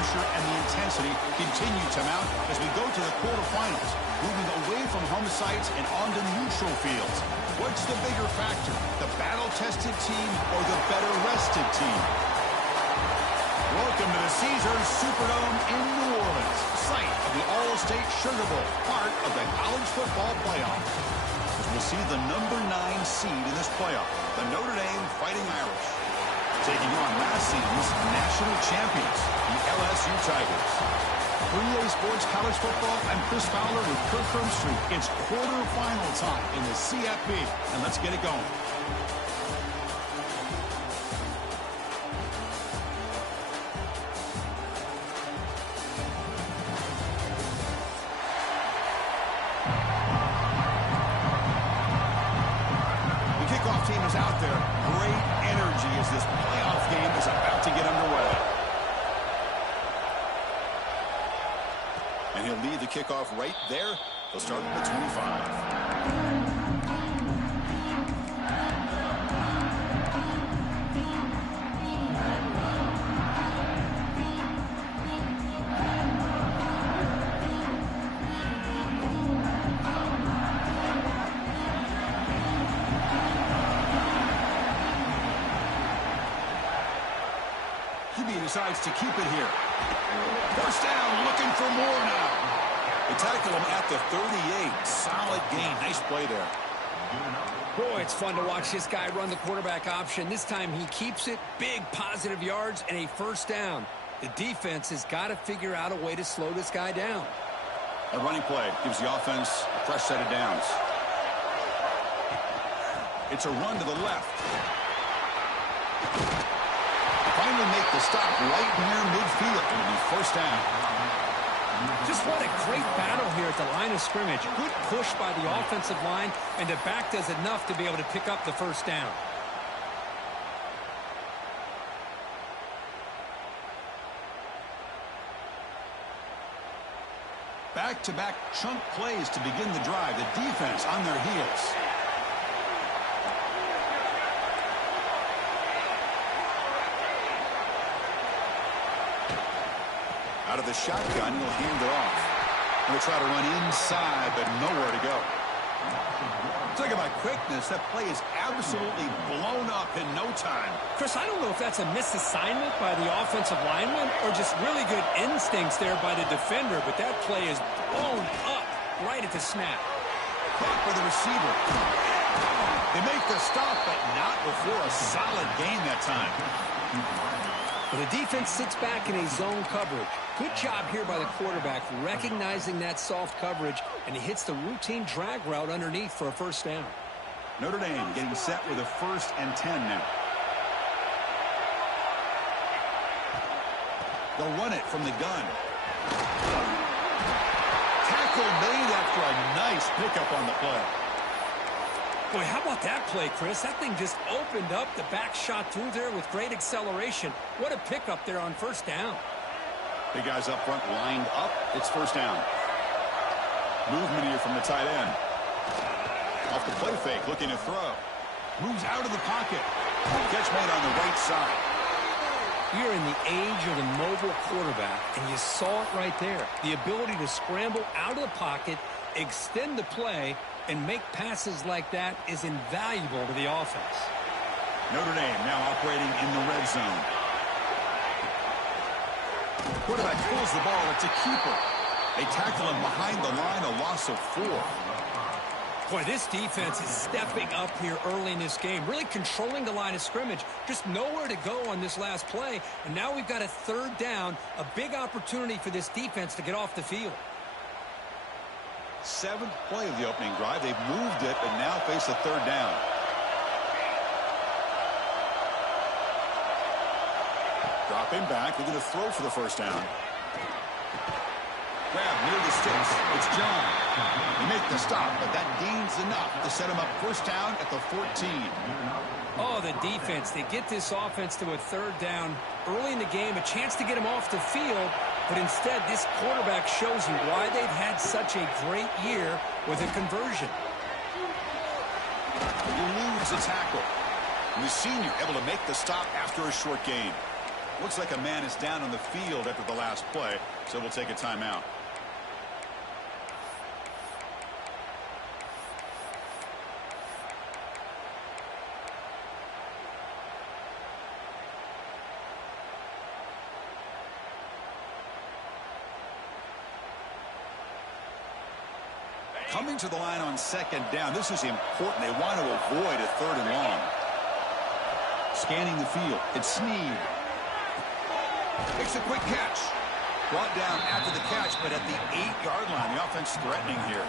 pressure and the intensity continue to mount as we go to the quarterfinals, moving away from home sites and onto neutral fields. What's the bigger factor, the battle-tested team or the better-rested team? Welcome to the Caesars Superdome in New Orleans, site of the All-State Sugar Bowl, part of the college football playoff. As we'll see the number 9 seed in this playoff, the Notre Dame Fighting Irish, taking on last season's national champions, the LSU Tigers. For EA Sports College Football, I'm Chris Fowler with Kirk Street. It's quarterfinal time in the CFP, and let's get it going. Team is out there. Great energy as this playoff game is about to get underway. And he'll lead the kickoff right there. They'll start at the 25. Decides to keep it here. First down, looking for more now. They tackle him at the 38. Solid gain. Nice play there. Boy, it's fun to watch this guy run the quarterback option. This time he keeps it. Big positive yards and a first down. The defense has got to figure out a way to slow this guy down. A running play gives the offense a fresh set of downs. It's a run to the left. Finally make the stop right near midfield. It'll be first down. Just what a great battle here at the line of scrimmage. Good push by the offensive line, and the back does enough to be able to pick up the first down. Back-to-back chunk plays to begin the drive. The defense on their heels. Out of the shotgun, he'll hand it off. He'll try to run inside, but nowhere to go. Talk about quickness. That play is absolutely blown up in no time. Chris, I don't know if that's a misassignment by the offensive lineman or just really good instincts there by the defender, but that play is blown up right at the snap. Caught by the receiver. They make the stop, but not before a solid gain that time. Well, the defense sits back in a zone coverage. Good job here by the quarterback, recognizing that soft coverage, and he hits the routine drag route underneath for a first down. Notre Dame getting set with a 1st and 10 now. They'll run it from the gun. Tackle made after a nice pickup on the play. Boy, how about that play, Chris? That thing just opened up. The back shot through there with great acceleration. What a pickup there on first down. The guys up front lined up. It's first down. Movement here from the tight end. Off the play fake, looking to throw. Moves out of the pocket. Catch made on the right side. You're in the age of the mobile quarterback, and you saw it right there. The ability to scramble out of the pocket, extend the play, and make passes like that is invaluable to the offense. Notre Dame now operating in the red zone. Quarterback pulls the ball. It's a keeper. They tackle him behind the line, a loss of 4. Boy, this defense is stepping up here early in this game, really controlling the line of scrimmage. Just nowhere to go on this last play, and now we've got a 3rd down, a big opportunity for this defense to get off the field. 7th play of the opening drive. They've moved it, but now face a 3rd down. Dropping back. They're going to throw for the first down. Grab near the sticks. It's John. They make the stop, but that gains enough to set him up first down at the 14. Oh, the defense. They get this offense to a 3rd down early in the game, a chance to get him off the field, but instead this quarterback shows you why they've had such a great year with a conversion. He eludes the tackle. And the senior able to make the stop after a short gain. Looks like a man is down on the field after the last play, so we'll take a timeout. Coming to the line on second down. This is important. They want to avoid a 3rd and long. Scanning the field. It's Snead. Makes a quick catch. Brought down after the catch, but at the 8-yard line. The offense threatening here.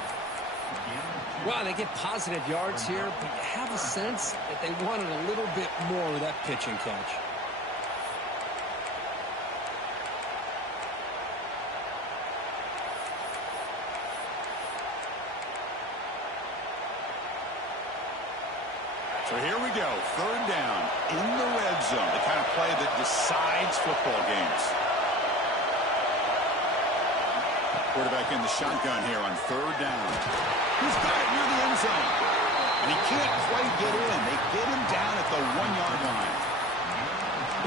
Wow, they get positive yards here, but you have a sense that they wanted a little bit more with that pitch and catch. So here we go, 3rd down in the red zone, the kind of play that decides football games. Quarterback in the shotgun here on 3rd down. He's got it near the end zone. And he can't quite get in. They get him down at the 1-yard line.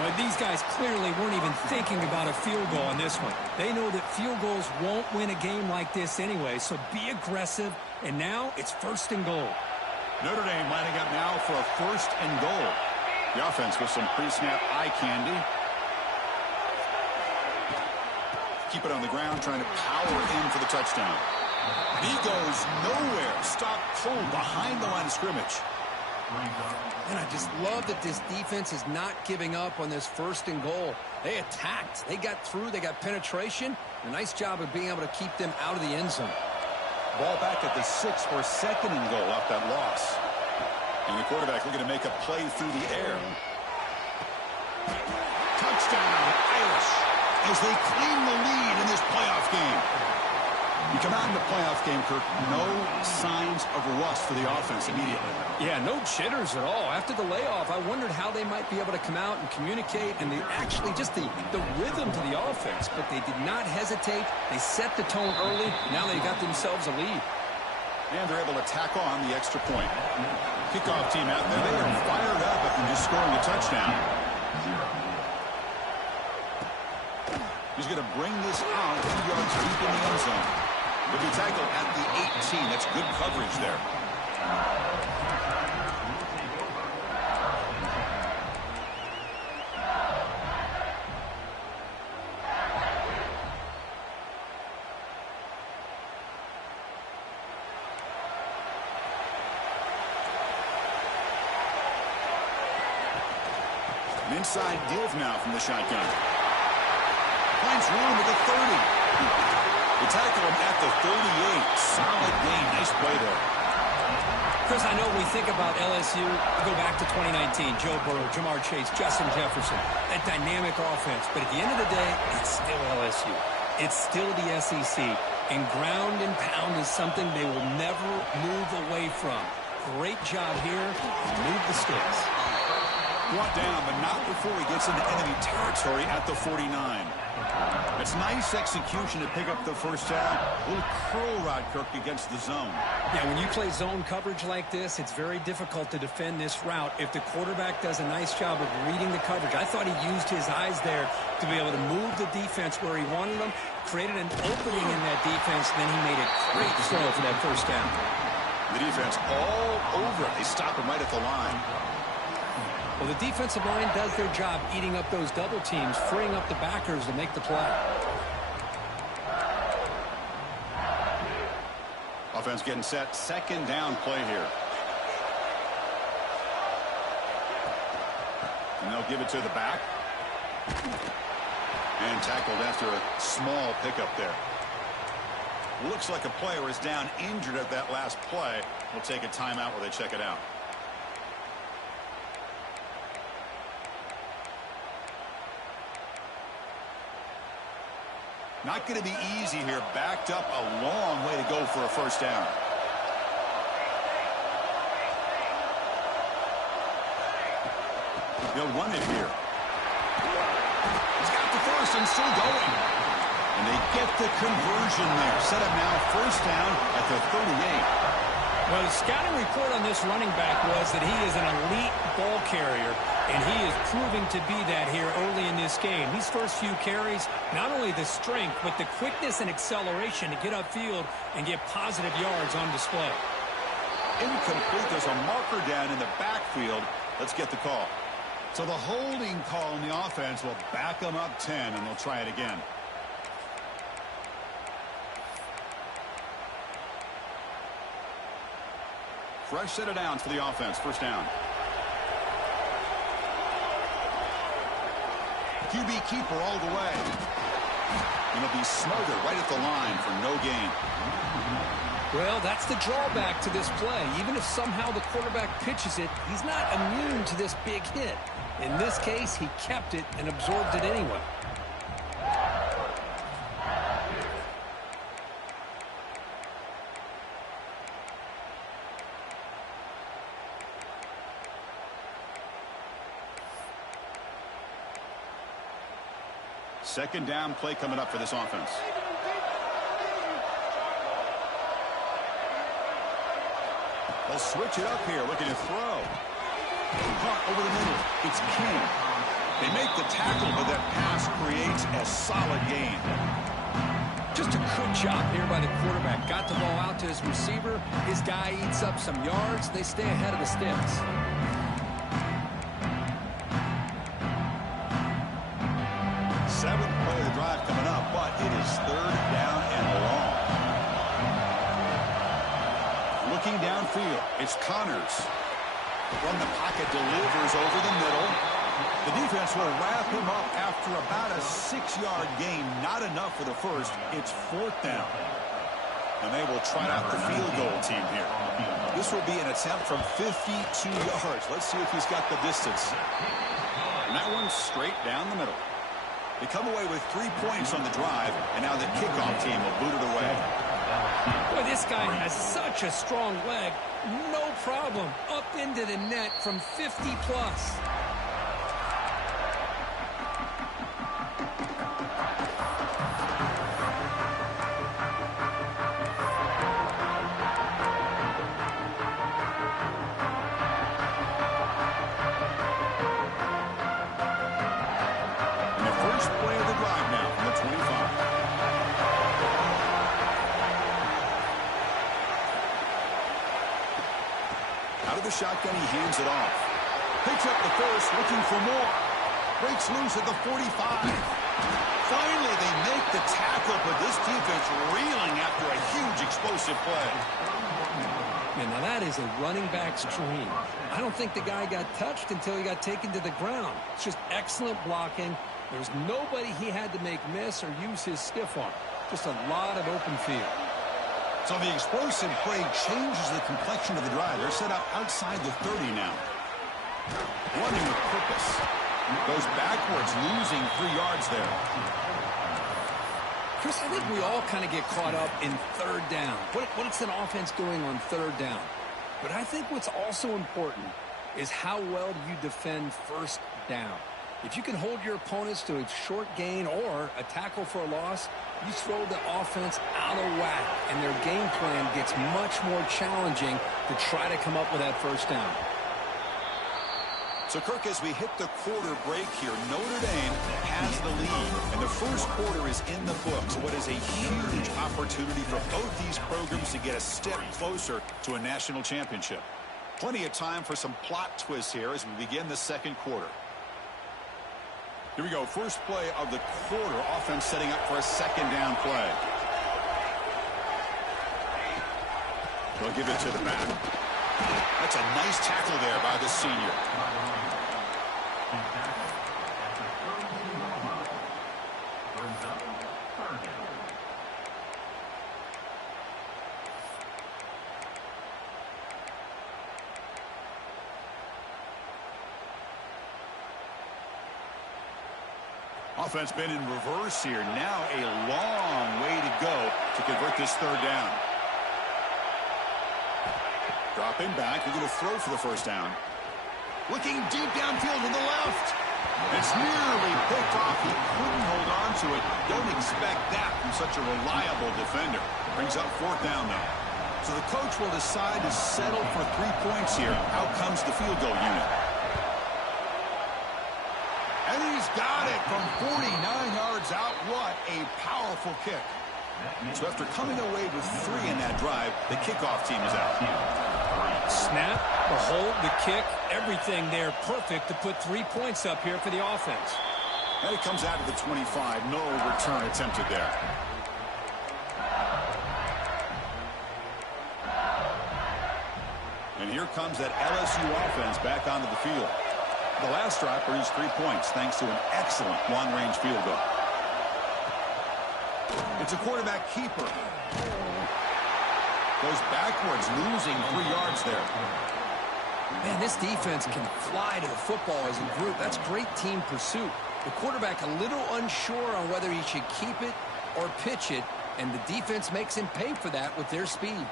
Well, these guys clearly weren't even thinking about a field goal on this one. They know that field goals won't win a game like this anyway, so be aggressive. And now it's 1st and goal. Notre Dame lining up now for a 1st and goal. The offense with some pre-snap eye candy. Keep it on the ground, trying to power in for the touchdown. He goes nowhere. Stop cold behind the line of scrimmage. And I just love that this defense is not giving up on this 1st and goal. They attacked. They got through. They got penetration. A nice job of being able to keep them out of the end zone. Ball back at the 6 for 2nd and goal off that loss. And the quarterback looking to make a play through the air. Touchdown, Irish, as they claim the lead in this playoff game. You come out in the playoff game, Kirk, no signs of rust for the offense immediately. Yeah, no jitters at all. After the layoff, I wondered how they might be able to come out and communicate, and actually just the rhythm to the offense. But they did not hesitate. They set the tone early. Now they got themselves a lead. And they're able to tack on the extra point. Kickoff team out there. They are fired up after just scoring a touchdown. He's going to bring this out 2 yards deep in the end zone. He'll be tackled at the 18. That's good coverage there. An inside give now from the shotgun. Finds room at the 30. They tackle him at the 38. Solid gain. Nice play there. Chris, I know we think about LSU. We go back to 2019. Joe Burrow, Jamar Chase, Justin Jefferson. That dynamic offense. But at the end of the day, it's still LSU. It's still the SEC. And ground and pound is something they will never move away from. Great job here. Move the sticks. Brought down, but not before he gets into enemy territory at the 49. It's nice execution to pick up the first down. A little curl rod, Kirk, against the zone. Yeah, when you play zone coverage like this, it's very difficult to defend this route if the quarterback does a nice job of reading the coverage. I thought he used his eyes there to be able to move the defense where he wanted them, created an opening in that defense, and then he made a great throw for that first down. The defense all over it. They stop him right at the line. Well, the defensive line does their job eating up those double teams, freeing up the backers to make the play. Offense getting set. 2nd down play here. And they'll give it to the back. And tackled after a small pickup there. Looks like a player is down injured at that last play. We'll take a timeout while they check it out. Not going to be easy here. Backed up a long way to go for a first down. They'll run it here. He's got the first and still going. And they get the conversion there. Set up now 1st down at the 38. Well, the scouting report on this running back was that he is an elite ball carrier, and he is proving to be that here early in this game. These first few carries, not only the strength, but the quickness and acceleration to get upfield and get positive yards on display. Incomplete. There's a marker down in the backfield. Let's get the call. So the holding call in the offense will back them up 10, and they'll try it again. Fresh set of downs for the offense. First down. QB keeper all the way. And it'll be smothered right at the line for no gain. Well, that's the drawback to this play. Even if somehow the quarterback pitches it, he's not immune to this big hit. In this case, he kept it and absorbed it anyway. Second down play coming up for this offense. They'll switch it up here, looking to throw. Caught over the middle. It's King. They make the tackle, but that pass creates a solid gain. Just a good job here by the quarterback. Got the ball out to his receiver. His guy eats up some yards. They stay ahead of the sticks. Seventh play of the drive coming up, but it is third down and long. Looking downfield, it's Connors. From the pocket, delivers over the middle. The defense will wrap him up after about a 6-yard gain. Not enough for the first. It's fourth down. And they will trot out the field goal team here. This will be an attempt from 52 yards. Let's see if he's got the distance. And that one's straight down the middle. They come away with 3 points on the drive, and now the kickoff team will boot it away. Boy, this guy has such a strong leg. No problem. Up into the net from 50-plus. Shotgun, he hands it off. Picks up the first, looking for more. Breaks loose at the 45. Finally, they make the tackle, but this defense reeling after a huge explosive play. Man, now that is a running back's dream. I don't think the guy got touched until he got taken to the ground. It's just excellent blocking. There's nobody he had to make miss or use his stiff arm. Just a lot of open field. So the explosive play changes the complexion of the drive. They're set up outside the 30 now. Running with purpose. Goes backwards, losing 3 yards there. Chris, I think we all kind of get caught up in third down. What's an offense doing on third down? But I think what's also important is how well you defend first down. If you can hold your opponents to a short gain or a tackle for a loss, you throw the offense out of whack, and their game plan gets much more challenging to try to come up with that first down. So, Kirk, as we hit the quarter break here, Notre Dame has the lead, and the first quarter is in the books. What is a huge opportunity for both these programs to get a step closer to a national championship. Plenty of time for some plot twists here as we begin the second quarter. Here we go. First play of the quarter. Offense setting up for a second down play. They'll give it to the back. That's a nice tackle there by the senior. Offense been in reverse here. Now a long way to go to convert this third down. Dropping back. We're going to throw for the first down. Looking deep downfield to the left. It's nearly picked off. He couldn't hold on to it. Don't expect that from such a reliable defender. Brings up fourth down, though. So the coach will decide to settle for 3 points here. Out comes the field goal unit. And he's got it from 49 yards out. What a powerful kick. So after coming away with 3 in that drive, the kickoff team is out. Snap, the hold, the kick, everything there perfect to put 3 points up here for the offense. And it comes out of the 25. No return attempted there. And here comes that LSU offense back onto the field. The last drive produced 3 points thanks to an excellent long-range field goal. It's a quarterback keeper. Goes backwards, losing 3 yards there. Man, this defense can fly to the football as a group. That's great team pursuit. The quarterback a little unsure on whether he should keep it or pitch it, and the defense makes him pay for that with their speed.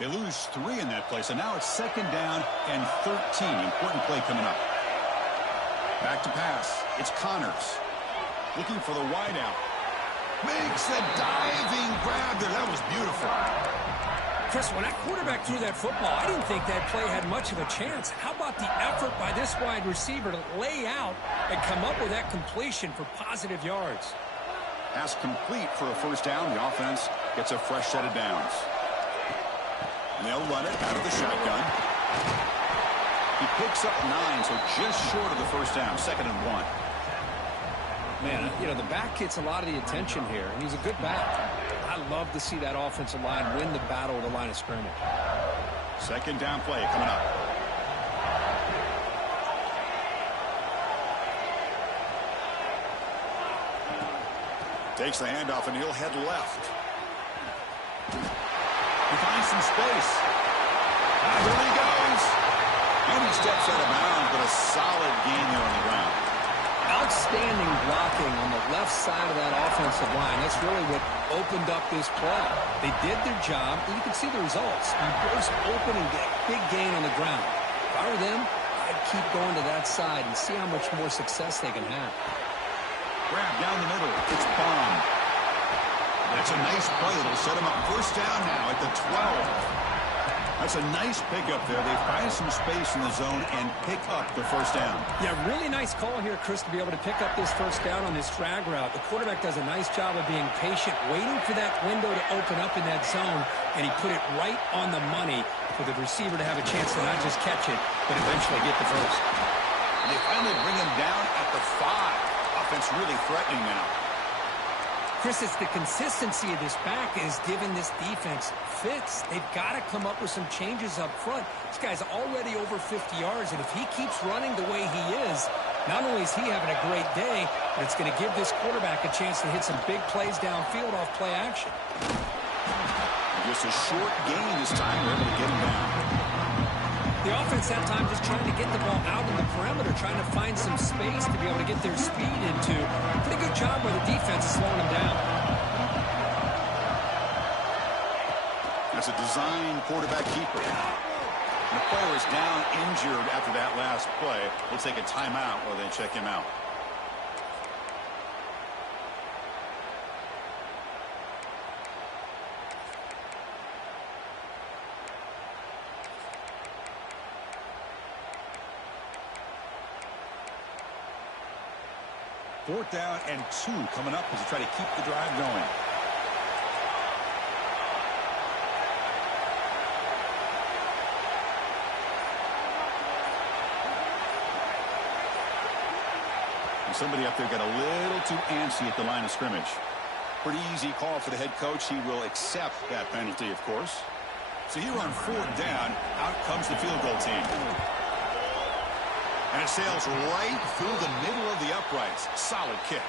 They lose 3 in that play, so now it's 2nd down and 13. Important play coming up. Back to pass. It's Connors. Looking for the wideout. Makes a diving grab there. That was beautiful. Chris, when that quarterback threw that football, I didn't think that play had much of a chance. How about the effort by this wide receiver to lay out and come up with that completion for positive yards? Pass complete for a 1st down. The offense gets a fresh set of downs. And they'll run it out of the shotgun. He picks up 9, so just short of the 1st down. 2nd and 1. Man, you know, the back gets a lot of the attention here, and he's a good back. I love to see that offensive line win the battle at the line of scrimmage. 2nd down play coming up. Takes the handoff, and he'll head left. He finds some space. There he goes. And he steps out of bounds, but a solid gain there on the ground. Outstanding blocking on the left side of that offensive line. That's really what opened up this play. They did their job, and you can see the results. You burst open and get a big gain on the ground. If I were them, I'd keep going to that side and see how much more success they can have. Grab down the middle. It's Bond. That's a nice play. It'll set him up 1st down now at the 12. That's a nice pickup there. They find some space in the zone and pick up the 1st down. Yeah, really nice call here, Chris, to be able to pick up this 1st down on this drag route. The quarterback does a nice job of being patient, waiting for that window to open up in that zone, and he put it right on the money for the receiver to have a chance to not just catch it, but eventually get the 1st. They finally bring him down at the 5. Offense really threatening now. Chris, it's the consistency of this back is giving this defense fits. They've got to come up with some changes up front. This guy's already over 50 yards, and if he keeps running the way he is, not only is he having a great day, but it's going to give this quarterback a chance to hit some big plays downfield off play action. Just a short gain this time. They're able to get him down. The offense that time just trying to get the ball out in the perimeter, trying to find some space to be able to get their speed into. Pretty good job by the defense slowing them down. That's a design quarterback keeper. And the player is down injured after that last play. We'll take a timeout while they check him out. Fourth down and 2 coming up as they try to keep the drive going. And somebody up there got a little too antsy at the line of scrimmage. Pretty easy call for the head coach. He will accept that penalty, of course. So here on 4th down, out comes the field goal team. And it sails right through the middle of the uprights. Solid kick.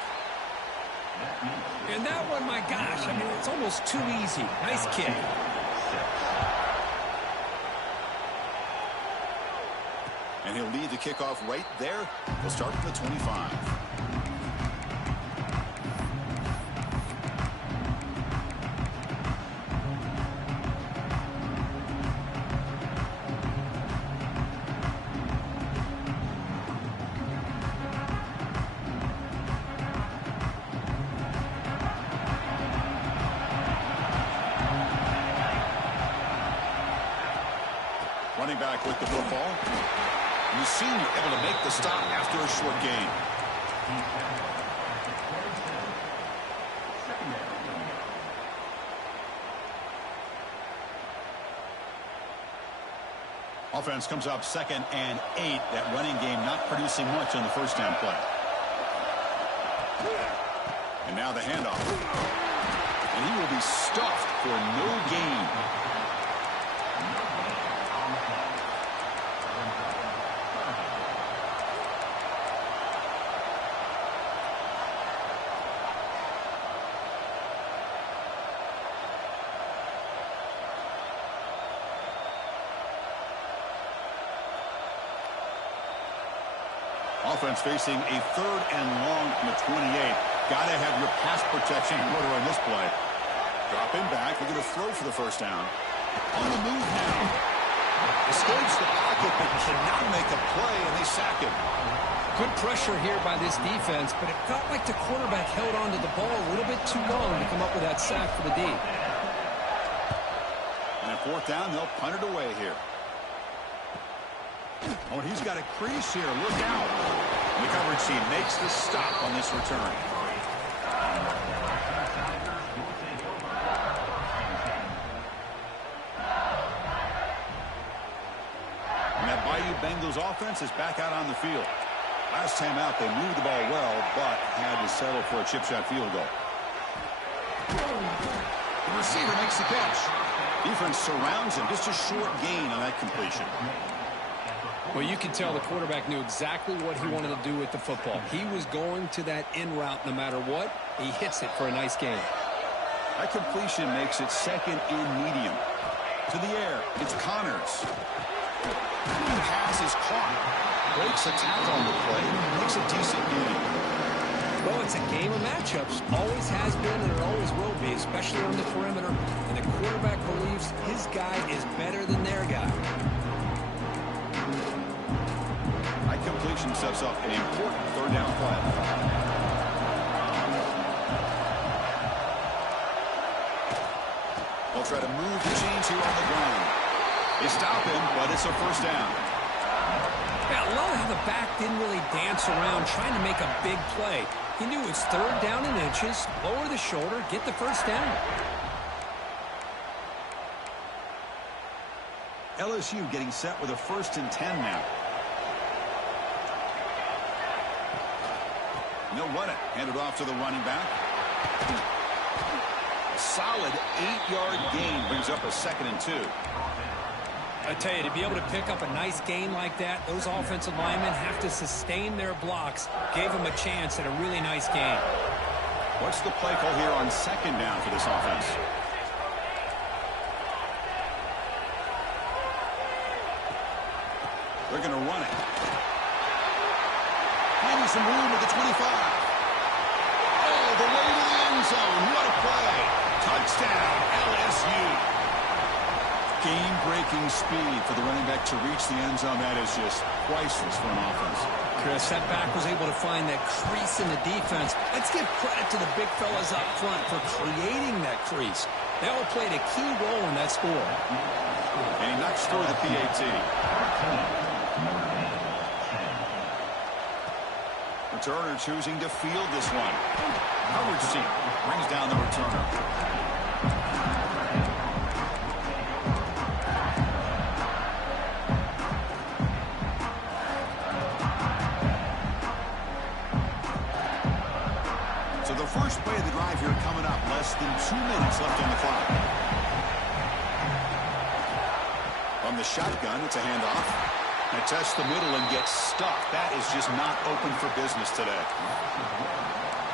And that one, my gosh, I mean, it's almost too easy. Nice kick. And he'll lead the kickoff right there. He'll start from the 25. Running back with the football. You seem able to make the stop after a short gain. Offense comes up 2nd and 8. That running game not producing much on the first down play. And now the handoff. And he will be stuffed for no gain. Offense facing a 3rd and long from the 28. Got to have your pass protection in order on this play. Dropping back. We're going to throw for the first down. On the move now. Escapes the pocket but cannot make a play, and they sack him. Good pressure here by this defense, but it felt like the quarterback held onto the ball a little bit too long to come up with that sack for the D. And at 4th down, they'll punt it away here. Oh, and he's got a crease here. Look out. The coverage team makes the stop on this return. And that Bayou Bengals offense is back out on the field. Last time out, they moved the ball well, but had to settle for a chip shot field goal. The receiver makes the catch. Defense surrounds him. Just a short gain on that completion. Well, you can tell the quarterback knew exactly what he wanted to do with the football. He was going to that in route no matter what. He hits it for a nice gain. That completion makes it 2nd and medium. To the air, it's Connors. The pass is caught. Breaks a tackle on the play. Makes a decent gain. Well, it's a game of matchups. Always has been and it always will be, especially on the perimeter. And the quarterback believes his guy is better than their guy. Completion sets up an important 3rd down play. They'll try to move the chains here on the ground. They stop him, but it's a first down. Yeah, I love how the back didn't really dance around trying to make a big play. He knew it's 3rd down in inches, lower the shoulder, get the first down. LSU getting set with a 1st and 10 now. They'll run it. Hand it off to the running back. A solid 8-yard gain brings up a 2nd and 2. I tell you, to be able to pick up a nice gain like that, those offensive linemen have to sustain their blocks. Gave them a chance at a really nice gain. What's the play call here on 2nd down for this offense? They're going to run it. Finding some room at the 25. Oh, the way to the end zone. What a play. Touchdown, LSU. Game-breaking speed for the running back to reach the end zone. That is just priceless for an offense. Chris, that back was able to find that crease in the defense. Let's give credit to the big fellas up front for creating that crease. They all played a key role in that score. And he knocks through the PAT. Returner choosing to field this one. Coverage team brings down the returner. So the first play of the drive here coming up. Less than 2 minutes left on the clock. From the shotgun, it's a handoff. They test the middle and get stuck. That is just not open for business today.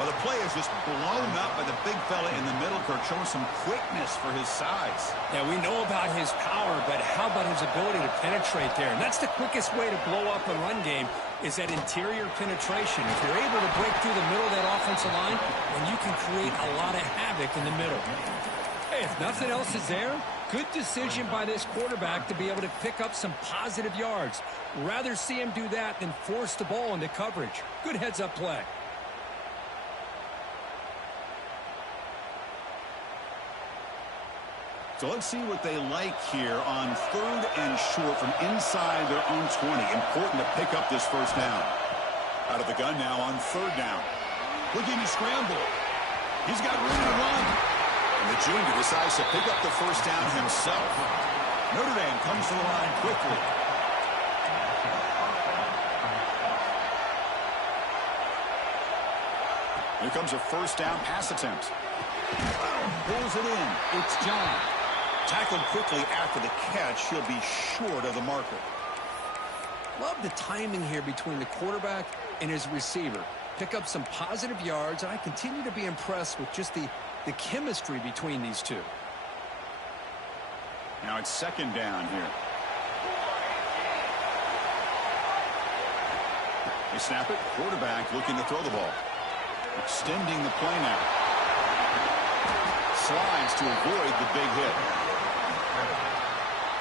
Well, the play is just blown up by the big fella in the middle, Kirk, showing some quickness for his size. Yeah, we know about his power, but how about his ability to penetrate there? And that's the quickest way to blow up a run game is that interior penetration. If you're able to break through the middle of that offensive line, then you can create a lot of havoc in the middle. Hey, if nothing else is there, good decision by this quarterback to be able to pick up some positive yards. Rather see him do that than force the ball into coverage. Good heads-up play. So let's see what they like here on 3rd and short from inside their own 20. Important to pick up this first down. Out of the gun now on 3rd down. Looking to scramble. He's got room to run. And the junior decides to pick up the first down himself. Notre Dame comes to the line quickly. Here comes a first down pass attempt. Pulls it in. It's John. Tackled quickly after the catch. He'll be short of the marker. Love the timing here between the quarterback and his receiver. Pick up some positive yards, and I continue to be impressed with just the chemistry between these two. Now it's 2nd down here. They snap it. Quarterback looking to throw the ball. Extending the play now. Slides to avoid the big hit.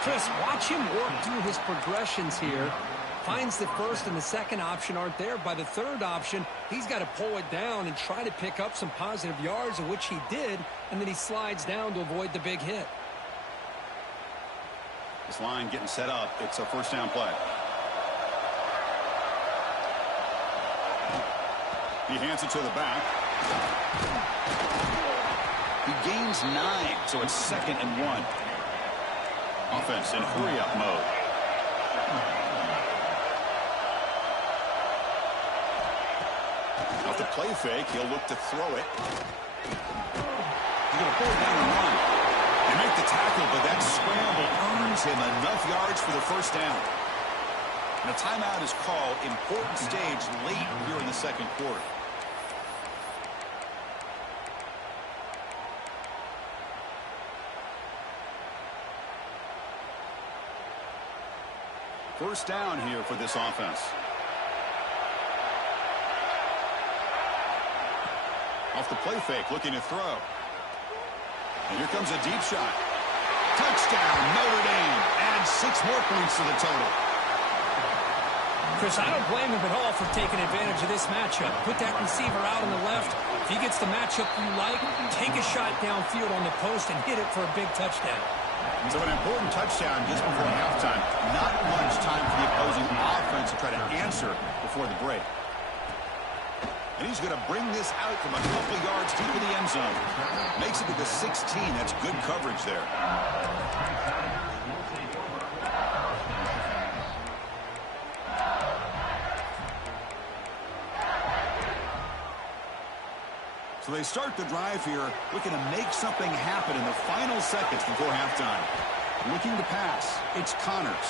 Chris, watch him work through his progressions here. Finds the first and the second option aren't there. By the 3rd option, he's got to pull it down and try to pick up some positive yards, of which he did, and then he slides down to avoid the big hit. This line getting set up. It's a first down play. He hands it to the back. He gains 9, so it's 2nd and 1. Offense in hurry-up mode. Off the play fake, he'll look to throw it. He's going to pull it down and run. They make the tackle, but that scramble earns him enough yards for the first down. And a timeout is called. Important stage late here in the 2nd quarter. First down here for this offense. Off the play fake, looking to throw. And here comes a deep shot. Touchdown, Notre Dame. Adds 6 more points to the total. Chris, I don't blame him at all for taking advantage of this matchup. Put that receiver out on the left. If he gets the matchup you like, take a shot downfield on the post and hit it for a big touchdown. So an important touchdown just before halftime. Not much time for the opposing offense to try to answer before the break. And he's going to bring this out from a couple yards deep in the end zone. Makes it to the 16. That's good coverage there. So they start the drive here, looking to make something happen in the final seconds before halftime. Looking to pass. It's Connors.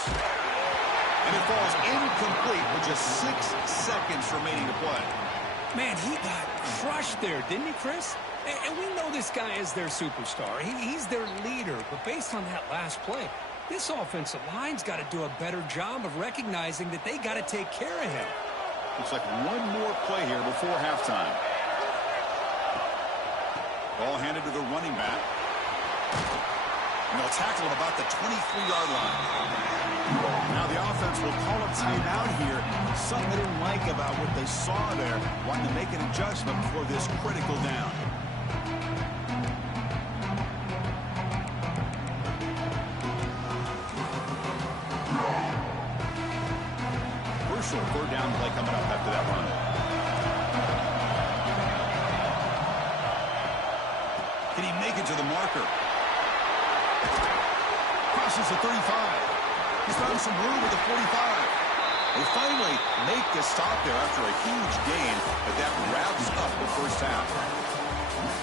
And it falls incomplete with just 6 seconds remaining to play. Man, he got crushed there, didn't he, Chris? And we know this guy is their superstar. He's their leader. But based on that last play, this offensive line's got to do a better job of recognizing that they got to take care of him. Looks like one more play here before halftime. Ball handed to the running back. And they'll tackle at about the 23-yard line. Now the offense will call a timeout here. Something they didn't like about what they saw there. Wanting to make an adjustment for this critical down. Crucial 3rd down play coming up after that run. Can he make it to the marker? Crosses the 35. He's found some room at the 45. They finally make the stop there after a huge gain, but that wraps up the first half.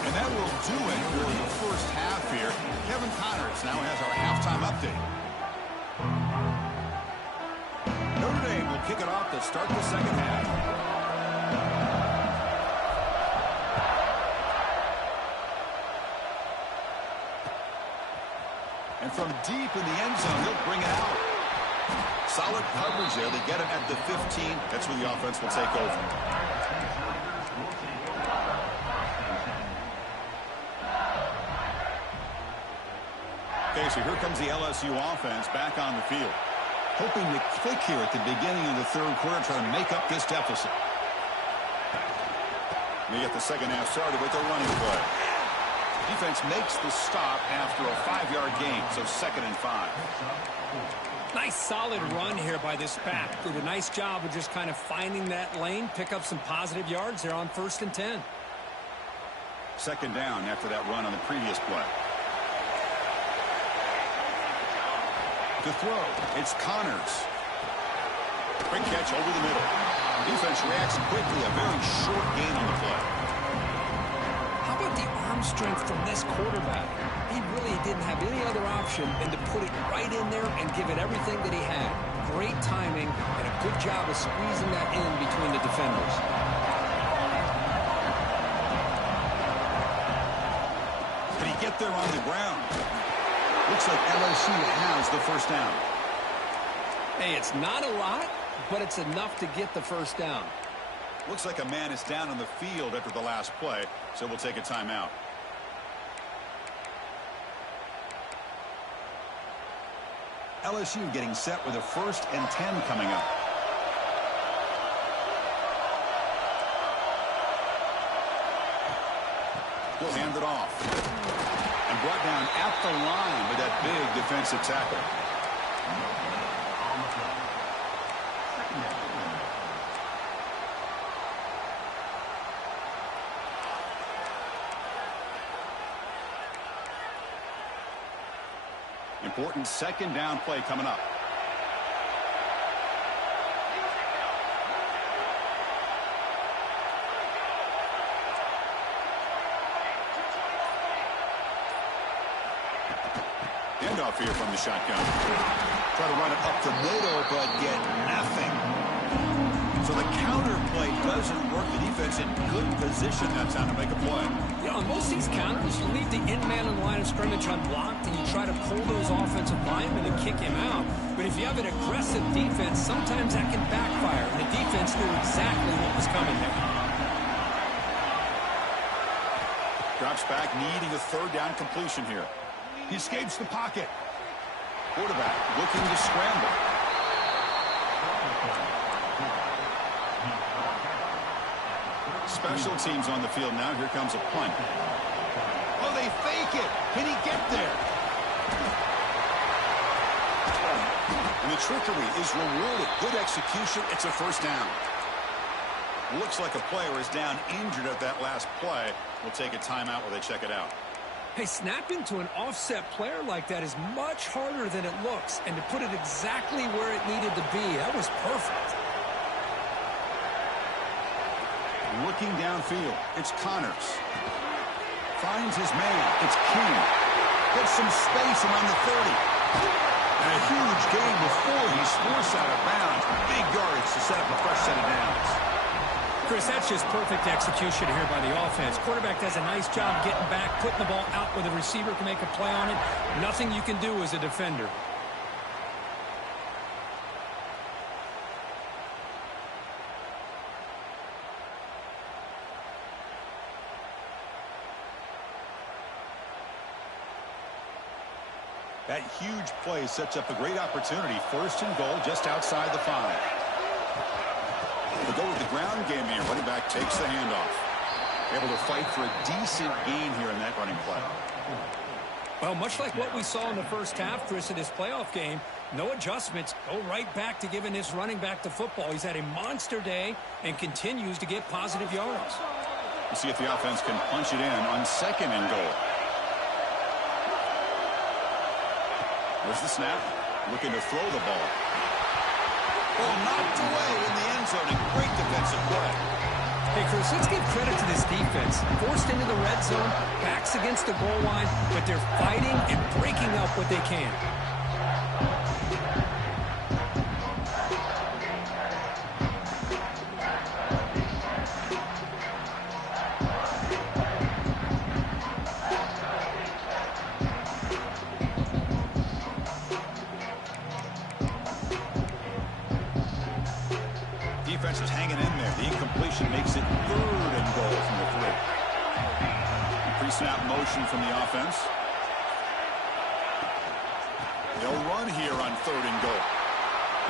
And that will do it for the first half here. Kevin Connors now has our halftime update. Notre Dame will kick it off to start the second half. And from deep in the end zone, he'll bring it out. Solid coverage there. They get him at the 15. That's where the offense will take over. Okay, so here comes the LSU offense back on the field. Hoping to click here at the beginning of the 3rd quarter, trying to make up this deficit. They get the second half started with their running play. Defense makes the stop after a 5-yard gain, so 2nd and 5. Nice solid run here by this back. Did a nice job of just kind of finding that lane, pick up some positive yards there on 1st and 10. 2nd down after that run on the previous play. To throw, it's Connors. Quick catch over the middle. Defense reacts quickly, a very short gain on the play. How about the arm strength from this quarterback? He really didn't have any other option than to put it right in there and give it everything that he had. Great timing and a good job of squeezing that in between the defenders. Did he get there on the ground? Looks like LSU has the 1st down. Hey, it's not a lot, but it's enough to get the 1st down. Looks like a man is down on the field after the last play, so we'll take a timeout. LSU getting set with a 1st and 10 coming up. He'll hand it off. And brought down at the line with that big defensive tackle. Important 2nd down play coming up. Handoff here from the shotgun. Try to run it up the middle, but get nothing. So the counter play doesn't work. The defense in good position that time to make a play. You know, on most of these counters, you leave the in-man in the line of scrimmage unblocked, and you try to pull those offensive linemen and kick him out. But if you have an aggressive defense, sometimes that can backfire. And the defense knew exactly what was coming there. Drops back, needing a 3rd down completion here. He escapes the pocket. Quarterback looking to scramble. Special teams on the field now. Here comes a punt. Oh, they fake it. Can he get there? And the trickery is rewarded. Good execution. It's a 1st down. Looks like a player is down injured at that last play. We'll take a timeout while they check it out. Hey, snapping to an offset player like that is much harder than it looks. And to put it exactly where it needed to be, that was perfect. Looking downfield, it's Connors. Finds his man, it's King. Gets some space around the 30. And a huge gain before he's forced out of bounds. Big yardage to set up a fresh set of downs. Chris, that's just perfect execution here by the offense. Quarterback does a nice job getting back, putting the ball out where the receiver can make a play on it. Nothing you can do as a defender. That huge play sets up a great opportunity. 1st and goal just outside the 5. They'll go with the ground game here. Running back takes the handoff. Able to fight for a decent gain here in that running play. Well, much like what we saw in the 1st half, Chris, in this playoff game, no adjustments. Go right back to giving this running back the football. He's had a monster day and continues to get positive yards. We'll see if the offense can punch it in on 2nd and goal. There's the snap. Looking to throw the ball. Ball knocked away in the end zone. A great defensive play. Hey, Chris, let's give credit to this defense. Forced into the red zone, backs against the goal line, but they're fighting and breaking up what they can. Defense is hanging in there. The incompletion makes it 3rd and goal from the 3. Pre-snap motion from the offense. They'll run here on 3rd and goal.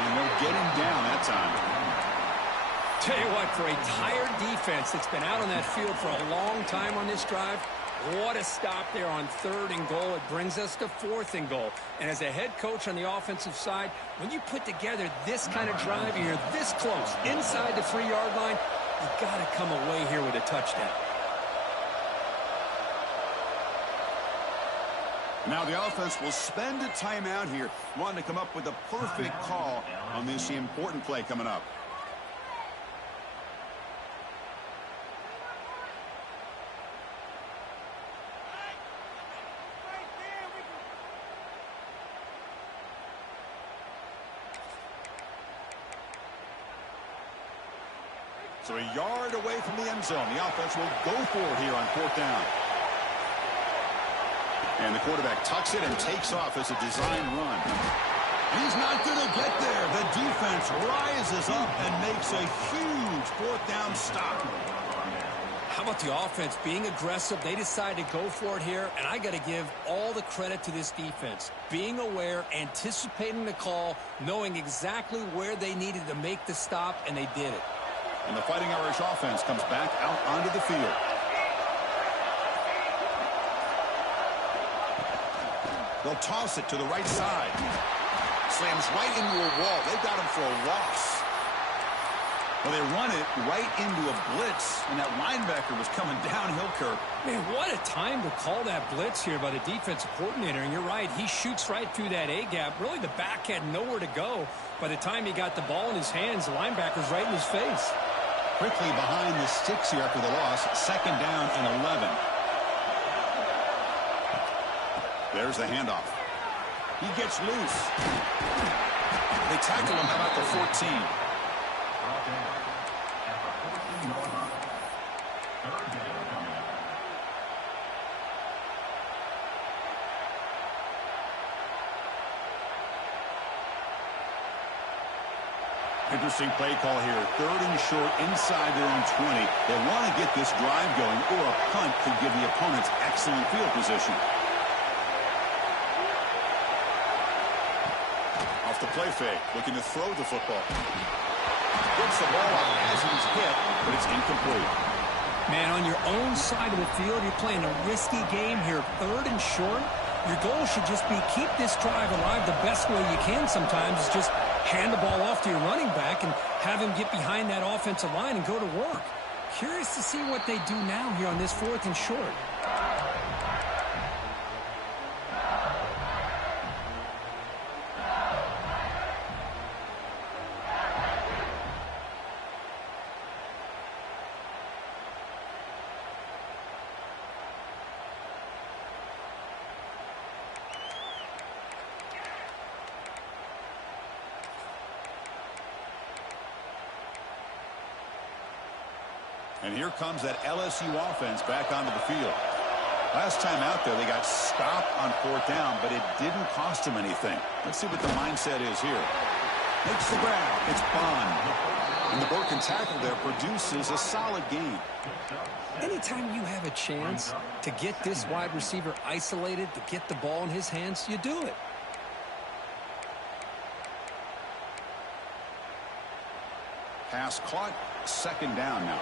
And they'll get him down that time. Tell you what, for a tired defense that's been out on that field for a long time on this drive, What a stop there on 3rd and goal. It brings us to 4th and goal. And as a head coach on the offensive side, when you put together this kind of drive, you're this close inside the 3-yard line, you've got to come away here with a touchdown. Now the offense will spend a timeout here, wanting to come up with a perfect call on this important play coming up. So a yard away from the end zone. The offense will go for it here on 4th down. And the quarterback tucks it and takes off as a design run. He's not going to get there. The defense rises up and makes a huge 4th down stop. How about the offense being aggressive? They decide to go for it here, and I got to give all the credit to this defense. Being aware, anticipating the call, knowing exactly where they needed to make the stop, and they did it. And the Fighting Irish offense comes back out onto the field. They'll toss it to the right side. Slams right into a wall. They've got him for a loss. Well, they run it right into a blitz, and that linebacker was coming downhill curve. Man, what a time to call that blitz here by the defensive coordinator. And you're right, he shoots right through that A-gap. Really, the back had nowhere to go. By the time he got the ball in his hands, the linebacker's right in his face. Quickly behind the sticks here after the loss. 2nd down and 11. There's the handoff. He gets loose. They tackle him about the 14. Interesting play call here. 3rd and short inside their own 20. They want to get this drive going, or a punt could give the opponents excellent field position. Off the play fake, looking to throw the football. Gets the ball off as he's hit, but it's incomplete. Man, on your own side of the field, you're playing a risky game here. 3rd and short. Your goal should just be keep this drive alive the best way you can sometimes. Is just hand the ball off to your running back and have him get behind that offensive line and go to work. Curious to see what they do now here on this 4th and short. And here comes that LSU offense back onto the field. Last time out there, they got stopped on 4th down, but it didn't cost them anything. Let's see what the mindset is here. Makes the grab. It's Bond. And the broken tackle there produces a solid gain. Anytime you have a chance to get this wide receiver isolated, to get the ball in his hands, you do it. Pass caught. 2nd down now.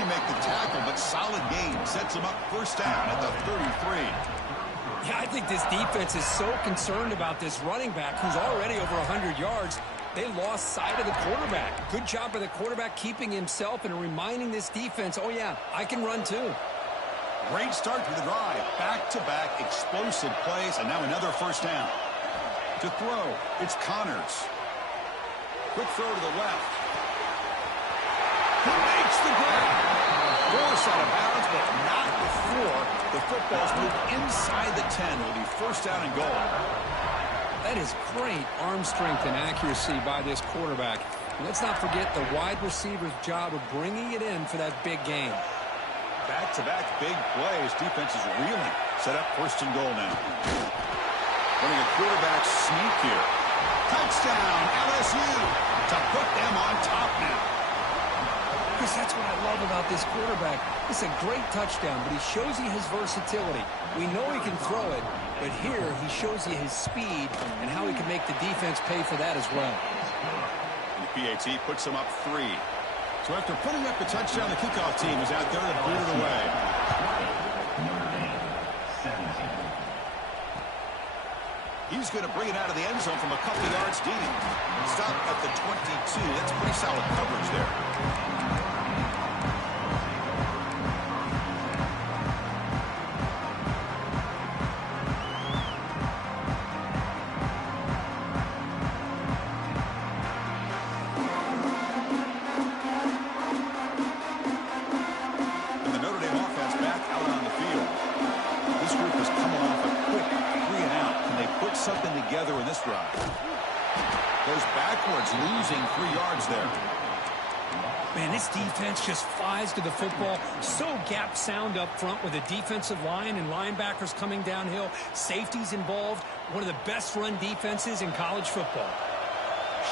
Make the tackle, but solid gain sets him up 1st down at the 33. Yeah, I think this defense is so concerned about this running back who's already over 100 yards. They lost sight of the quarterback. Good job by the quarterback keeping himself and reminding this defense, oh yeah, I can run too. Great start to the drive. Back-to-back explosive plays, and now another 1st down. To throw, it's Connors. Quick throw to the left. He makes the grab. Force out of bounds, but not before the football's moved inside the 10. Will be 1st down and goal. That is great arm strength and accuracy by this quarterback. Let's not forget the wide receiver's job of bringing it in for that big game. Back-to-back big plays. Defense is reeling. Set up 1st and goal now. Running a quarterback sneak here. Touchdown, LSU, to put them on top now. Because that's what I love about this quarterback. It's a great touchdown, but he shows you his versatility. We know he can throw it, but here he shows you his speed and how he can make the defense pay for that as well. And the PAT puts him up 3. So after putting up the touchdown, the kickoff team is out there to boot it away. He's going to bring it out of the end zone from a couple of yards deep. Stop at the 22. That's pretty solid coverage there. Something together in this drive. Goes backwards, losing 3 yards there. Man, this defense just flies to the football. So gap sound up front with a defensive line and linebackers coming downhill. Safeties involved. One of the best run defenses in college football.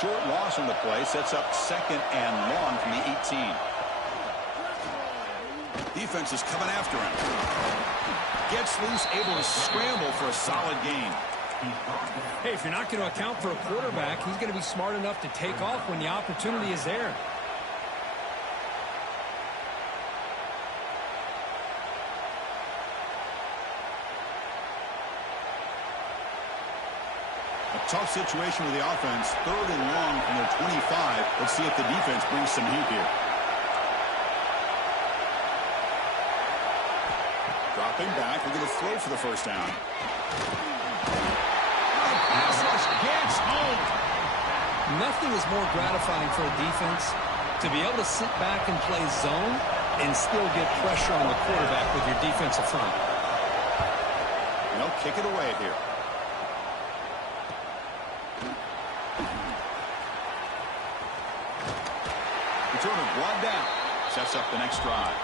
Short loss on the play. Sets up 2nd and long from the 18. Defense is coming after him. Gets loose, able to scramble for a solid gain. Hey, if you're not going to account for a quarterback, he's going to be smart enough to take off when the opportunity is there. A tough situation with the offense. 3rd and long from their 25. Let's see if the defense brings some heat here. Dropping back. We're going to throw for the first down. Pass rush gets home. Nothing is more gratifying for a defense to be able to sit back and play zone and still get pressure on the quarterback with your defensive front. And they'll kick it away here. Returner brought down. Sets up the next drive.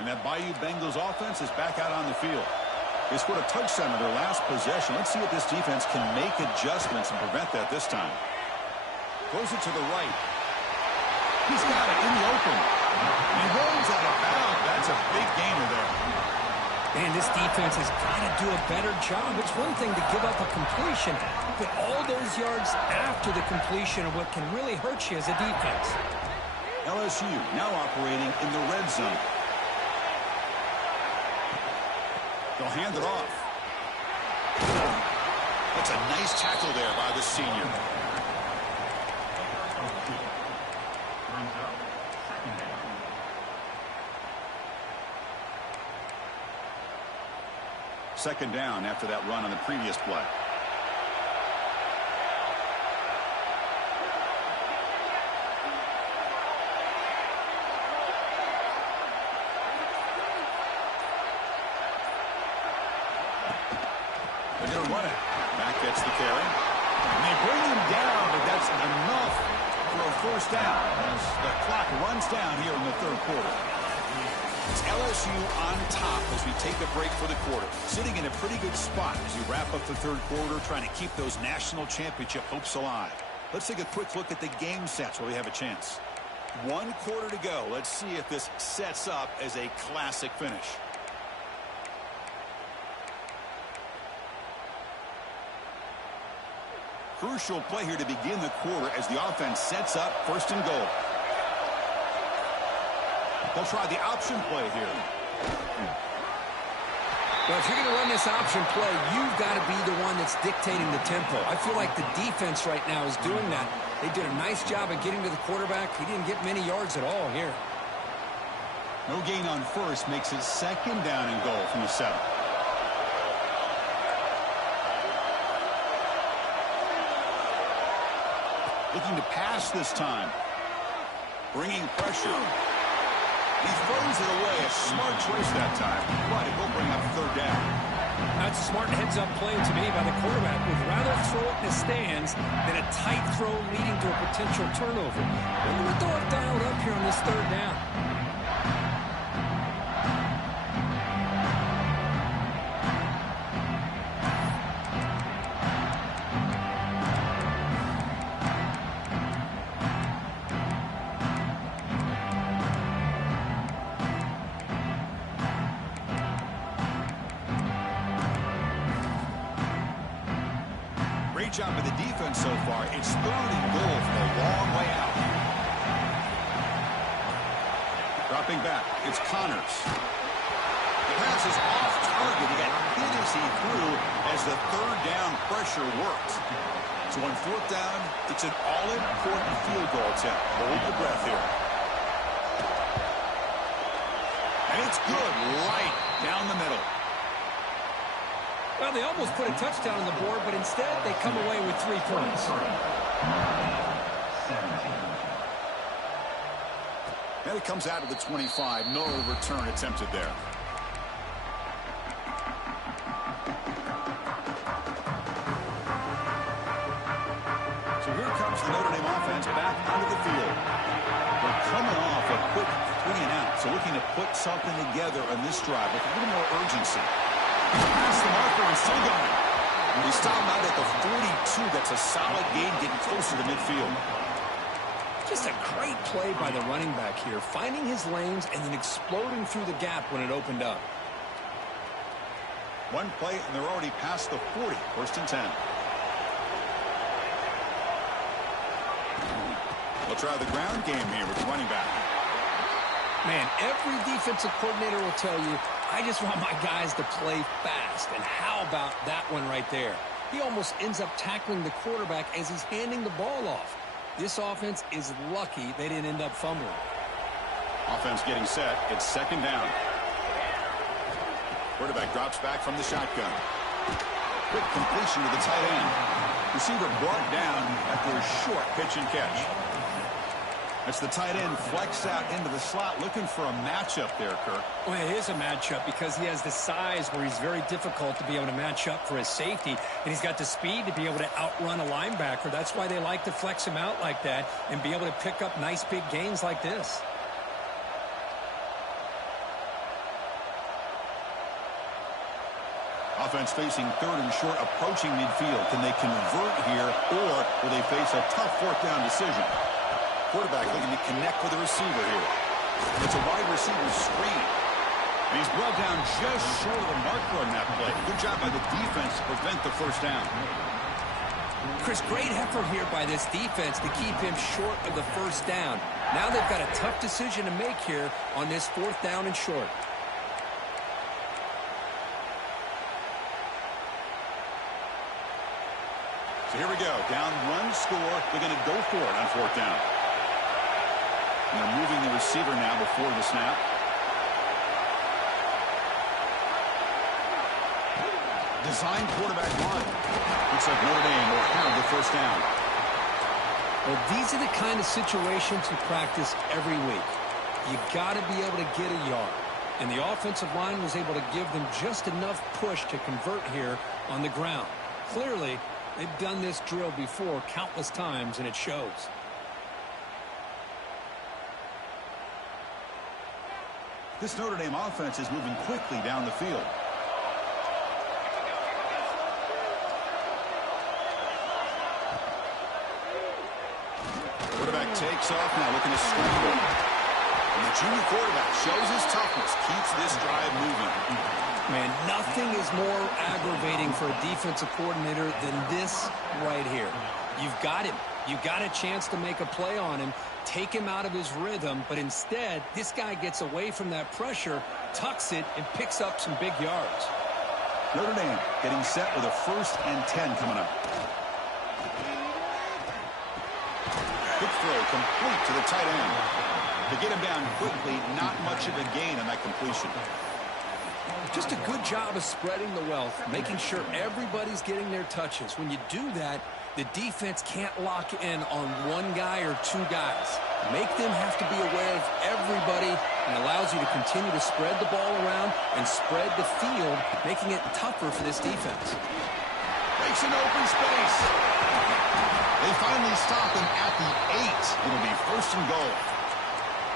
And that Bayou Bengals offense is back out on the field. They scored a touchdown on their last possession. Let's see if this defense can make adjustments and prevent that this time. Throws it to the right. He's got it in the open. He rolls out of bounds. That's a big gainer there. Man, this defense has got to do a better job. It's one thing to give up a completion, but all those yards after the completion are what can really hurt you as a defense. LSU now operating in the red zone. They'll hand it off. That's a nice tackle there by the senior. Second down after that run on the previous play. They're going to run it. Back gets the carry. And they bring him down, but that's enough for a first down as the clock runs down here in the 3rd quarter. It's LSU on top as we take a break for the quarter. Sitting in a pretty good spot as we wrap up the 3rd quarter, trying to keep those national championship hopes alive. Let's take a quick look at the game sets where we have a chance. 1 quarter to go. Let's see if this sets up as a classic finish. Crucial play here to begin the quarter as the offense sets up 1st and goal. They'll try the option play here. Well, if you're going to run this option play, you've got to be the one that's dictating the tempo. I feel like the defense right now is doing that. They did a nice job of getting to the quarterback. He didn't get many yards at all here. No gain on first makes it 2nd down and goal from the 7. Looking to pass this time. Bringing pressure. He throws it away. A smart choice that time. But it will bring up 3rd down. That's a smart heads-up play to me by the quarterback. Would rather throw it in the stands than a tight throw leading to a potential turnover. Wonder what they'll have dialed up here on this 3rd down. Great job by the defense so far. It's 3rd and goal from a long way out. Dropping back, it's Connors. The pass is off target. He got hit as he threw as the 3rd down pressure worked. So on 4th down, it's an all-important field goal attempt. Hold your breath here. And it's good, right down the middle. Well, they almost put a touchdown on the board, but instead they come away with 3 points. And it comes out of the 25. No return attempted there. So here comes the Notre Dame offense back onto the field. They're coming off a quick 3 and out, so looking to put something together on this drive with a little more urgency. Past the marker and still going. He stopped out at the 42. That's a solid gain getting closer to midfield. Just a great play by the running back here, finding his lanes and then exploding through the gap when it opened up. One play, and they're already past the 40. 1st and 10. They'll try the ground game here with the running back. Man, every defensive coordinator will tell you, I just want my guys to play fast. And how about that one right there? He almost ends up tackling the quarterback as he's handing the ball off. This offense is lucky they didn't end up fumbling. Offense getting set. It's 2nd down. Quarterback drops back from the shotgun. Quick completion to the tight end. Receiver brought down after a short pitch and catch. That's the tight end flexed out into the slot, looking for a matchup there, Kirk. Well, it is a matchup because he has the size where he's very difficult to be able to match up for his safety, and he's got the speed to be able to outrun a linebacker. That's why they like to flex him out like that and be able to pick up nice big gains like this. Offense facing 3rd and short, approaching midfield. Can they convert here, or will they face a tough 4th down decision? Quarterback looking to connect with the receiver here. It's a wide receiver screen. And he's brought down just short of the marker on that play. Good job by the defense to prevent the 1st down. Chris, great effort here by this defense to keep him short of the 1st down. Now they've got a tough decision to make here on this 4th down and short. So here we go. Down 1 score. They're going to go for it on 4th down. And they're moving the receiver now before the snap. Design quarterback run. Looks like Notre Dame will have the 1st down. Well, these are the kind of situations you practice every week. You got to be able to get a yard. And the offensive line was able to give them just enough push to convert here on the ground. Clearly, they've done this drill before countless times, and it shows. This Notre Dame offense is moving quickly down the field. Quarterback takes off now, looking to scramble. And the junior quarterback shows his toughness, keeps this drive moving. Man, nothing is more aggravating for a defensive coordinator than this right here. You've got him. You've got a chance to make a play on him, take him out of his rhythm, but instead, this guy gets away from that pressure, tucks it, and picks up some big yards. Notre Dame getting set with a 1st and 10 coming up. Quick throw complete to the tight end. To get him down quickly, not much of a gain on that completion. Just a good job of spreading the wealth, making sure everybody's getting their touches. When you do that, the defense can't lock in on 1 guy or 2 guys. Make them have to be aware of everybody, and allows you to continue to spread the ball around and spread the field, making it tougher for this defense. Makes an open space. They finally stop him at the 8. It'll be 1st and goal.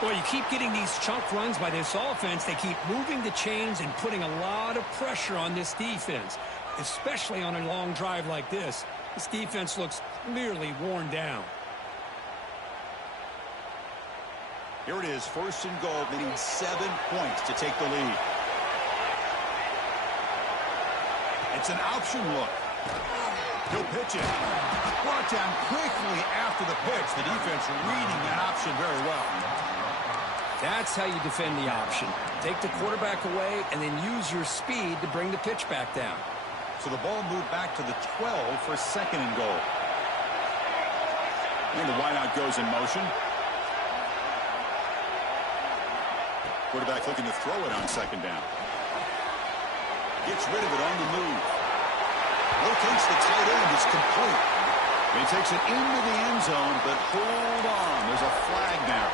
Well, you keep getting these chunk runs by this offense. They keep moving the chains and putting a lot of pressure on this defense, especially on a long drive like this. This defense looks clearly worn down. Here it is, 1st and goal. They need 7 points to take the lead. It's an option look. He'll pitch it. Brought down quickly after the pitch. The defense reading that option very well. That's how you defend the option. Take the quarterback away and then use your speed to bring the pitch back down. So the ball moved back to the 12 for second and goal. And the wideout goes in motion. Quarterback looking to throw it on second down. Gets rid of it on the move. Locates the tight end. It's complete. And he takes it into the end zone, but hold on. There's a flag now.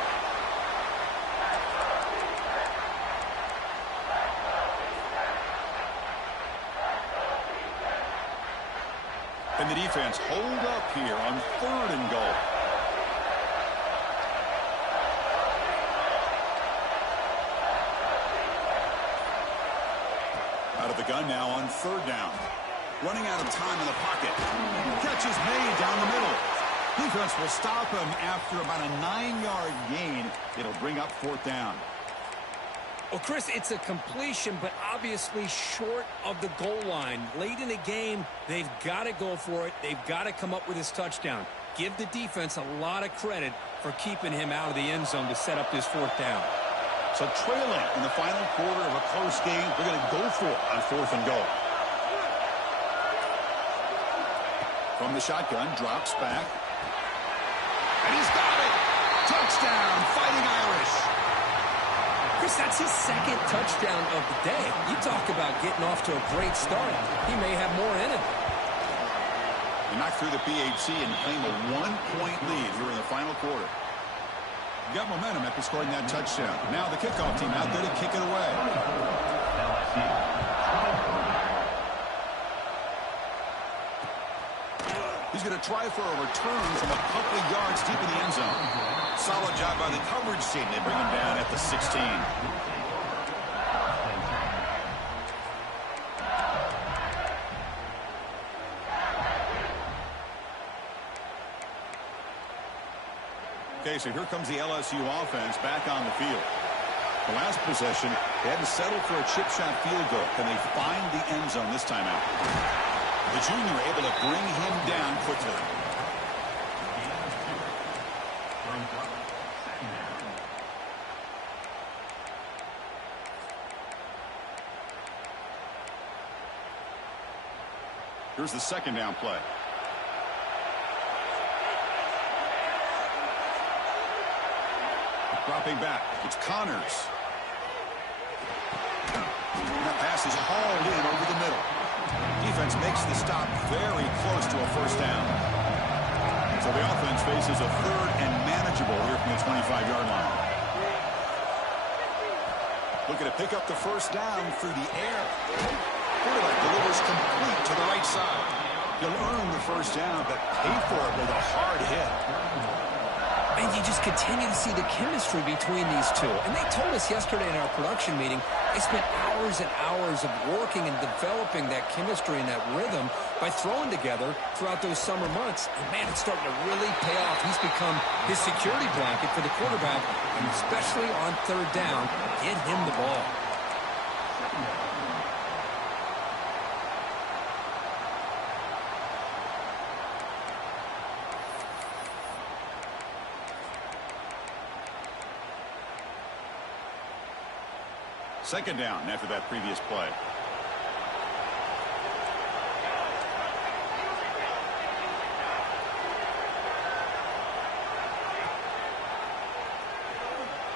And the defense hold up here on third and goal. Out of the gun now on third down. Running out of time in the pocket. Catch is made down the middle. Defense will stop him after about a 9-yard gain. It'll bring up fourth down. Well, Chris, it's a completion, but obviously short of the goal line. Late in the game, they've got to go for it. They've got to come up with his touchdown. Give the defense a lot of credit for keeping him out of the end zone to set up this fourth down. So trailing in the final quarter of a close game, they're going to go for it on fourth and goal. From the shotgun, drops back. And he's got it! Touchdown, Fighting Irish! Chris, that's his second touchdown of the day. You talk about getting off to a great start. He may have more in him. He knocked through the PHC and claimed a 1-point lead here in the final quarter. Got momentum after scoring that touchdown. Now the kickoff team out there to kick it away. He's going to try for a return from a couple of yards deep in the end zone. Solid job by the coverage team. They bring him down at the 16. Okay, so here comes the LSU offense back on the field. The last possession, they had to settle for a chip shot field goal. Can they find the end zone this time out? The junior able to bring him down quickly. Here's the second down play. Dropping back. It's Connors. And that pass is hauled in over the middle. Defense makes the stop very close to a first down. So the offense faces a third and manageable here from the 25-yard line. Looking to pick up the first down through the air. Quarterback delivers complete to the right side. He'll earn the first down, but pay for it with a hard hit. And you just continue to see the chemistry between these two. And they told us yesterday in our production meeting, they spent hours and hours of working and developing that chemistry and that rhythm by throwing together throughout those summer months. And, man, it's starting to really pay off. He's become his security blanket for the quarterback, and especially on third down, get him the ball. Second down after that previous play.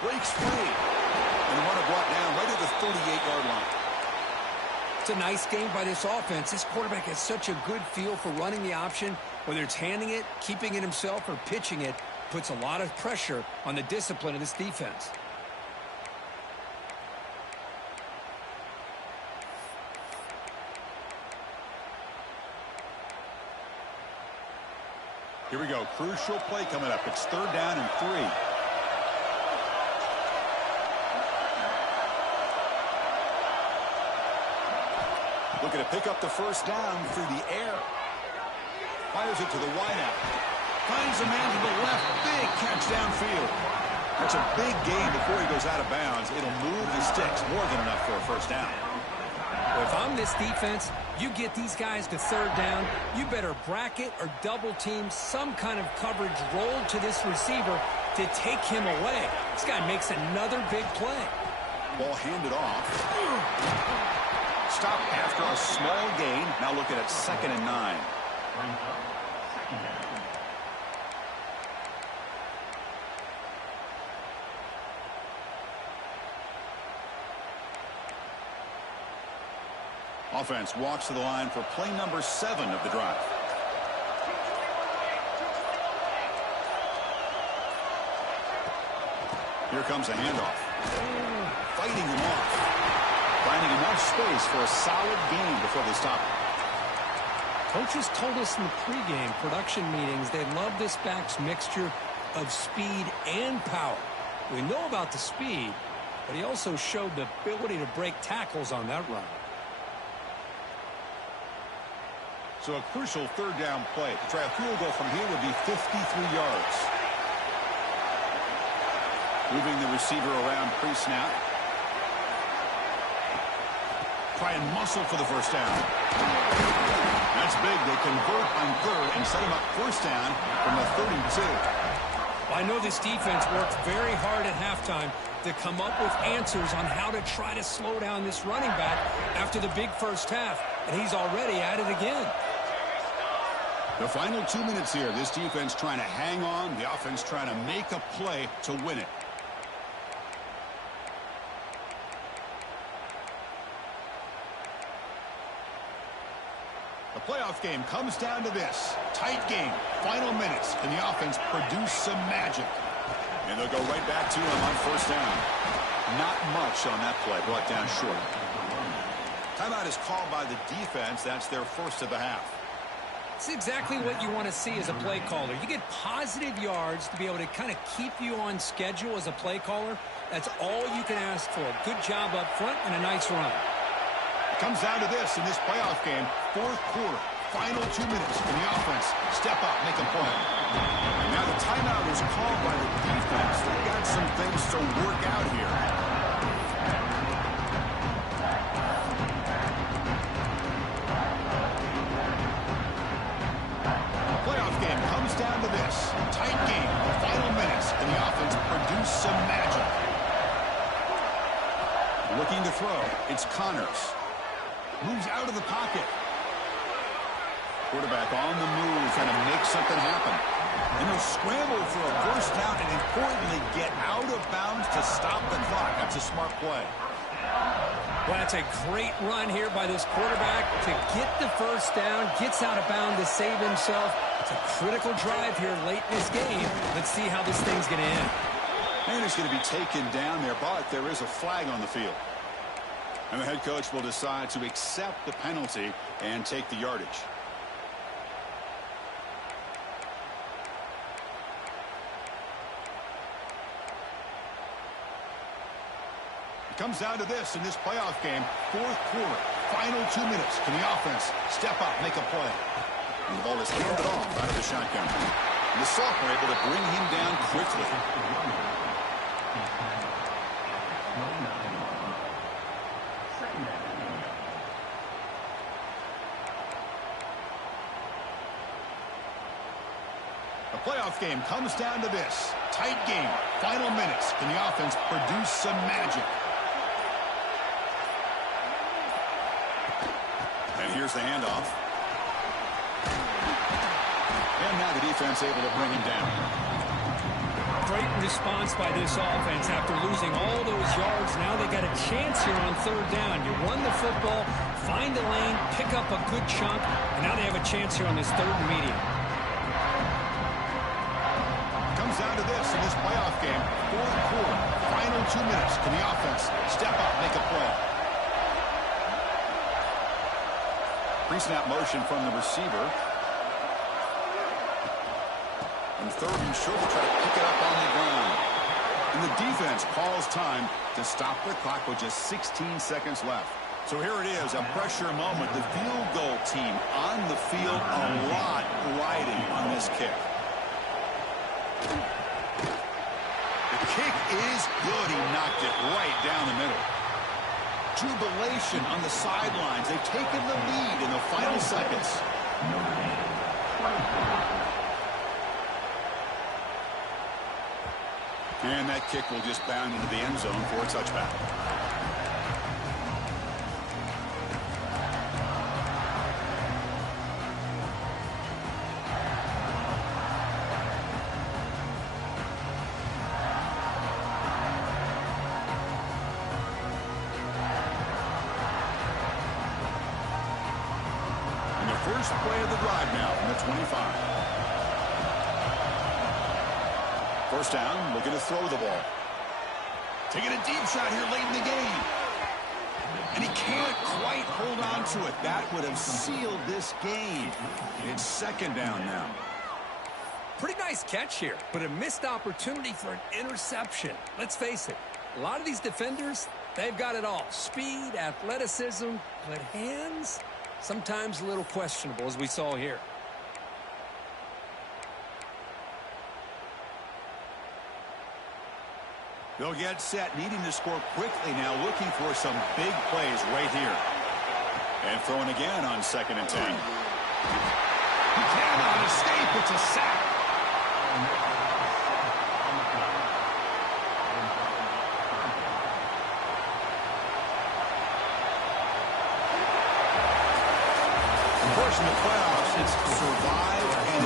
Breaks free. And the runner brought down right at the 38-yard line. It's a nice game by this offense. This quarterback has such a good feel for running the option. Whether it's handing it, keeping it himself, or pitching it, puts a lot of pressure on the discipline of this defense. Here we go. Crucial play coming up. It's third down and 3. Looking to pick up the first down through the air. Fires it to the wideout. Finds a man to the left. Big catch downfield. That's a big gain before he goes out of bounds. It'll move the sticks. More than enough for a first down. Well, if I'm this defense, you get these guys to third down, you better bracket or double team some kind of coverage roll to this receiver to take him away. This guy makes another big play. Ball handed off. Stop after a small gain. Now looking at 2nd and 9. Offense walks to the line for play number 7 of the drive. Here comes a handoff. Fighting him off. Finding enough space for a solid gain before they stop it. Coaches told us in the pregame production meetings they love this back's mixture of speed and power. We know about the speed, but he also showed the ability to break tackles on that run. So a crucial 3rd down play. To try a field goal from here would be 53 yards. Moving the receiver around pre-snap. Try and muscle for the 1st down. That's big. They convert on 3rd and set him up 1st down from the 32. I know this defense worked very hard at halftime to come up with answers on how to try to slow down this running back after the big 1st half, and he's already at it again. The final 2 minutes here. This defense trying to hang on. The offense trying to make a play to win it. The playoff game comes down to this. Tight game. Final minutes. And the offense produce some magic. And they'll go right back to him on 1st down. Not much on that play. Brought down short. Timeout is called by the defense. That's their 1st of the half. It's exactly what you want to see as a play caller. You get positive yards to be able to kind of keep you on schedule as a play caller. That's all you can ask for. Good job up front and a nice run. It comes down to this in this playoff game. 4th quarter. Final 2 minutes. And the offense step up, make a play. Now the timeout is called by the defense. They've got some things to work out here. Down to this. Tight game. Final minutes. And the offense produce some magic. Looking to throw. It's Connors. Moves out of the pocket. Quarterback on the move, trying to make something happen. And they'll scramble for a 1st down and importantly get out of bounds to stop the clock. That's a smart play. Well, that's a great run here by this quarterback to get the 1st down, gets out of bounds to save himself. It's a critical drive here late in this game. Let's see how this thing's going to end. And it's going to be taken down there, but there is a flag on the field. And the head coach will decide to accept the penalty and take the yardage. It comes down to this in this playoff game. 4th quarter. Final 2 minutes. Can the offense step up, make a play? And the ball is handed off out of the shotgun. And the sophomore able to bring him down quickly. The playoff game comes down to this. Tight game. Final minutes. Can the offense produce some magic? And here's the handoff. And now the defense able to bring him down. Great response by this offense after losing all those yards. Now they got a chance here on 3rd down. You run the football, find the lane, pick up a good chunk, and now they have a chance here on this 3rd and medium. Comes down to this in this playoff game. 4th quarter. Final 2 minutes. Can the offense step up, make a play? Pre-snap motion from the receiver. And 3rd and short to try to pick it up on the ground. And the defense calls time to stop the clock with just 16 seconds left. So here it is, a pressure moment. The field goal team on the field, a lot riding on this kick. The kick is good. He knocked it right down the middle. Jubilation on the sidelines. They've taken the lead in the final seconds. And that kick will just bound into the end zone for a touchback. And the first play of the drive now from the 25. First down, looking to throw the ball. Taking a deep shot here late in the game. And he can't quite hold on to it. That would have sealed this game. It's second down now. Pretty nice catch here, but a missed opportunity for an interception. Let's face it, a lot of these defenders, they've got it all. Speed, athleticism, but hands, sometimes a little questionable, as we saw here. They'll get set, needing to score quickly now, looking for some big plays right here. And throwing again on 2nd and 10. He cannot escape. It's a sack. Of course, in the playoffs, it's survive and